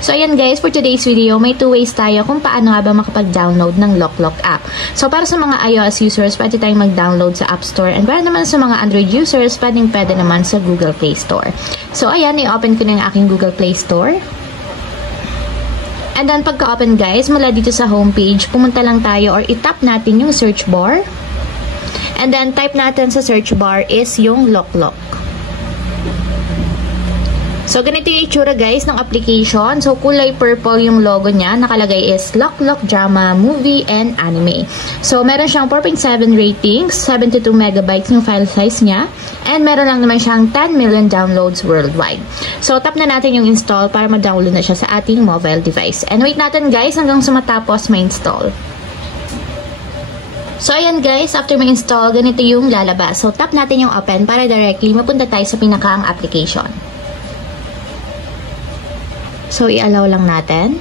So ayan guys, for today's video, may 2 ways tayo kung paano nga ba makapag-download ng LokLok app. So para sa mga iOS users, pwede tayong mag-download sa App Store, and para naman sa mga Android users, pwede naman sa Google Play Store. So ayan, i-open ko na yung aking Google Play Store. And then pagka-open guys, mula dito sa homepage, pumunta lang tayo or itap natin yung search bar. And then type natin sa search bar is yung LokLok. So, ganito yung itsura guys ng application. So, kulay purple yung logo niya. Nakalagay is LokLok Drama, Movie, and Anime. So, meron siyang 4.7 ratings, 72 megabytes yung file size niya, and meron lang naman siyang 10 million downloads worldwide. So, tap na natin yung install para ma-download na siya sa ating mobile device. And wait natin guys hanggang sa matapos ma-install. So, ayan guys, after ma-install, ganito yung lalabas. So, tap natin yung open para directly mapunta tayo sa pinakaang application. So, i-allow lang natin.